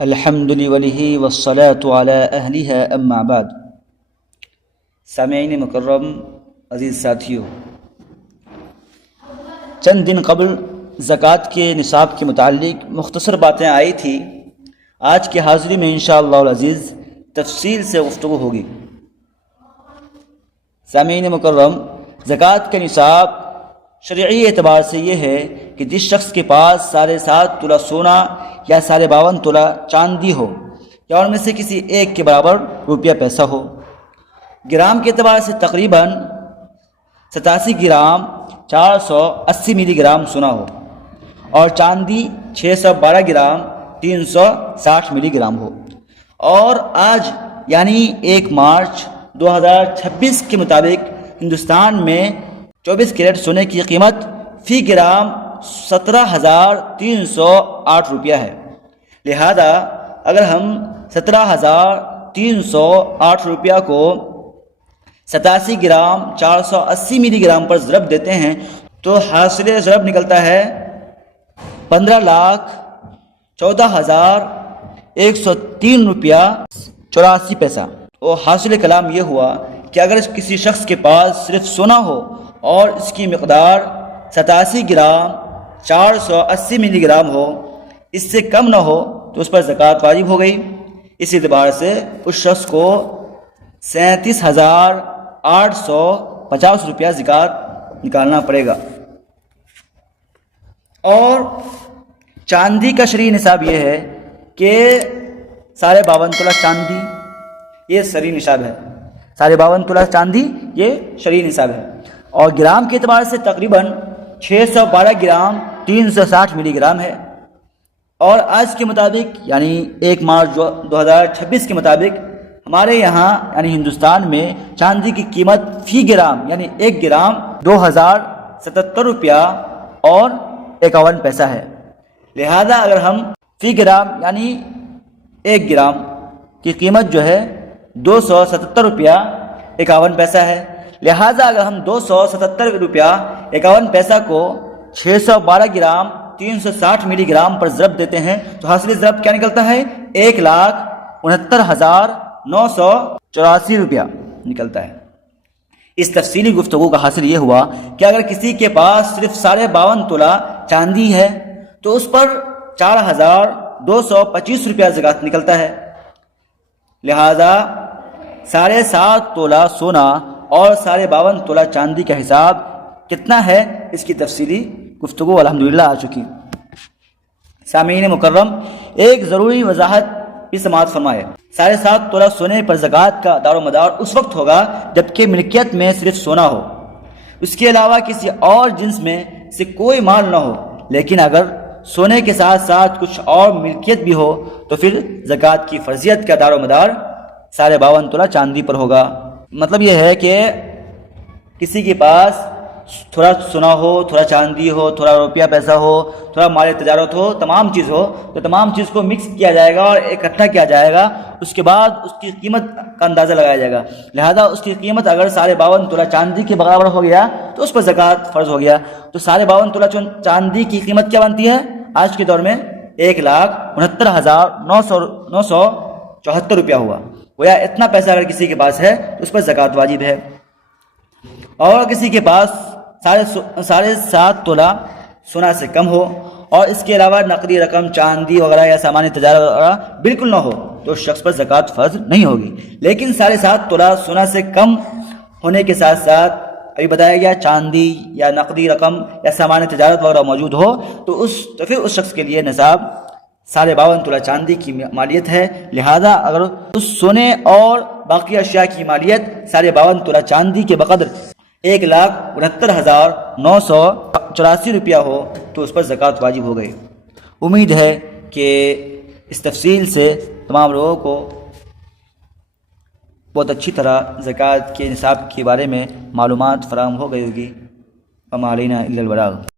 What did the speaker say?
الحمد للہ والصلاة علی اہلہا اما بعد۔ سامعین مکرم، عزیز ساتھیو، چند دن قبل زکوٰۃ کے نصاب کے متعلق مختصر باتیں آئی تھی۔ آج کی حاضری میں انشاءاللہ العزیز تفصیل سے گفتگو ہوگی۔ سامعین مکرم، زکوٰۃ کا نصاب شرعی اعتبار سے یہ ہے کہ جس شخص کے پاس 7.5 تولہ سونا یا 52.5 تولہ چاندی ہو یا ان میں سے کسی ایک کے برابر روپیہ پیسہ ہو، گرام کے اعتبار سے تقریباً 87 گرام 480 ملی گرام سونا ہو اور چاندی 612 گرام 360 ملی گرام ہو، اور آج یعنی 1 مارچ 2026 کے مطابق ہندوستان میں 24 کیرٹ سونے کی قیمت فی گرام 17,308 روپیہ ہے۔ لہذا اگر ہم 17,308 روپیہ کو 87 گرام 480 ملی گرام پر ضرب دیتے ہیں تو حاصل ضرب نکلتا ہے 15,14,103 روپیہ 84 پیسہ۔ اور حاصل کلام یہ ہوا کہ اگر کسی شخص کے پاس صرف سونا ہو اور اس کی مقدار 87 گرام 480 ملی گرام ہو، اس سے کم نہ ہو تو اس پر زکوٰۃ واجب ہو گئی۔ اس اعتبار سے اس شخص کو 37,850 روپیہ زکوٰۃ نکالنا پڑے گا۔ اور چاندی کا شرعی نصاب یہ ہے کہ 52.5 تولہ چاندی یہ شرعی نصاب ہے، 52.5 تولہ چاندی یہ شرعی نصاب ہے، اور گرام کے اعتبار سے تقریباً 612 گرام 360 ملی گرام ہے۔ اور آج کے مطابق یعنی 1 مارچ 2026 کے مطابق ہمارے یہاں یعنی ہندوستان میں چاندی کی قیمت فی گرام یعنی 1 گرام 2,077 روپیہ اور 51 پیسہ ہے۔ لہذا اگر ہم فی گرام یعنی 1 گرام کی قیمت جو ہے 277 روپیہ 51 پیسہ ہے، لہٰذا اگر ہم 277 روپیہ 51 پیسہ کو 612 گرام 360 ملی گرام پر ضرب دیتے ہیں تو حاصل ضرب کیا نکلتا ہے؟ 1,69,984 روپیہ نکلتا ہے۔ اس تفصیلی گفتگو کا حاصل یہ ہوا کہ اگر کسی کے پاس صرف 52.5 تولہ چاندی ہے تو اس پر 4,225 روپیہ زکوٰۃ نکلتا ہے۔ لہذا 7.5 تولہ سونا اور 52.5 تولہ چاندی کا حساب کتنا ہے، اس کی تفصیلی گفتگو الحمدللہ آ چکی۔ سامعین مکرم، ایک ضروری وضاحت بھی سماعت فرمائے۔ 7.5 تولہ سونے پر زکوٰۃ کا دار و مدار اس وقت ہوگا جبکہ ملکیت میں صرف سونا ہو، اس کے علاوہ کسی اور جنس میں سے کوئی مال نہ ہو۔ لیکن اگر سونے کے ساتھ ساتھ کچھ اور ملکیت بھی ہو تو پھر زکوٰۃ کی فرضیت کا دار و مدار 52.5 تولہ چاندی پر ہوگا۔ مطلب یہ ہے کہ کسی کے پاس تھوڑا سونا ہو، تھوڑا چاندی ہو، تھوڑا روپیہ پیسہ ہو، تھوڑا مال تجارت ہو، تمام چیز ہو تو تمام چیز کو مکس کیا جائے گا اور اکٹھا کیا جائے گا، اس کے بعد اس کی قیمت کا اندازہ لگایا جائے گا۔ لہذا اس کی قیمت اگر 52.5 تولہ چاندی کے برابر ہو گیا تو اس پر زکوٰۃ فرض ہو گیا۔ تو 52.5 تولہ چاندی کی قیمت کیا بنتی ہے آج کے دور میں؟ 1,69,974 روپیہ ہوا۔ گویا اتنا پیسہ اگر کسی کے پاس ہے تو اس پر زکوٰۃ واجب ہے۔ اور کسی کے پاس 7.5 تولہ سونا سے کم ہو اور اس کے علاوہ نقدی رقم چاندی وغیرہ یا سامان تجارت وغیرہ بالکل نہ ہو تو اس شخص پر زکوٰۃ فرض نہیں ہوگی۔ لیکن 7.5 تولہ سونا سے کم ہونے کے ساتھ ساتھ ابھی بتایا گیا چاندی یا نقدی رقم یا سامان تجارت وغیرہ موجود ہو تو پھر اس شخص کے لیے نصاب 52.5 تولہ چاندی کی مالیت ہے۔ لہذا اگر اس سونے اور باقی اشیاء کی مالیت 52.5 تولہ چاندی کے بقدر 1,69,984 روپیہ ہو تو اس پر زکوٰۃ واجب ہو گئی۔ امید ہے کہ اس تفصیل سے تمام لوگوں کو بہت اچھی طرح زکوٰۃ کے نصاب کے بارے میں معلومات فراہم ہو گئی ہوگی۔ وما علینا الا البلاغ۔